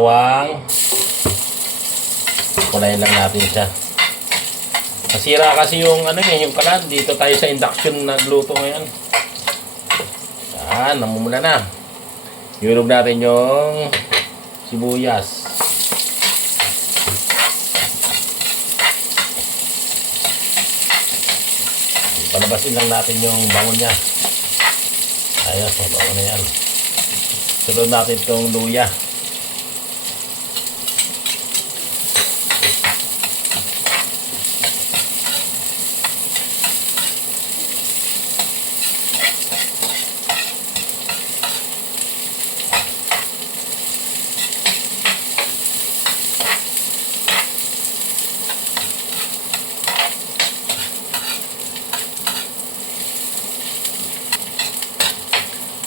Bawang. Kunayin lang natin siya. Nasira kasi yung yung kalan. Dito tayo sa induction nagluto ngayon. Yan, namumula na. Iulog natin yung sibuyas. Palabasin lang natin yung bangon niya. Ayos, mabango na yan. Sunod natin itong luya.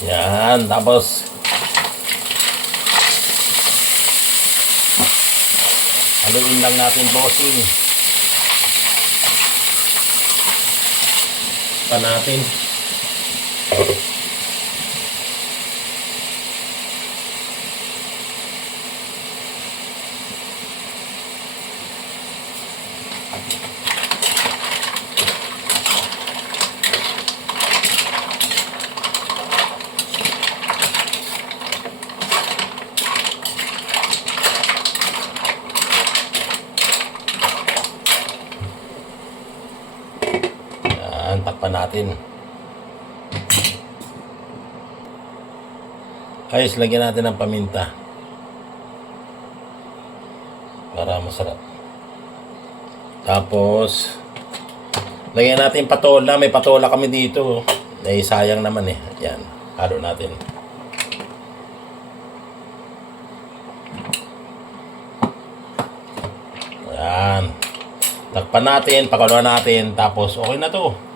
Yan, tapos haluin lang natin bossing. Pa natin. Takpan natin. Ayos, lagyan natin ng paminta para masarap. Tapos lagyan natin patola. May patola kami dito. Sayang naman eh. Yan, halo natin. Yan, takpan natin, pakuluan natin. Tapos okay na to.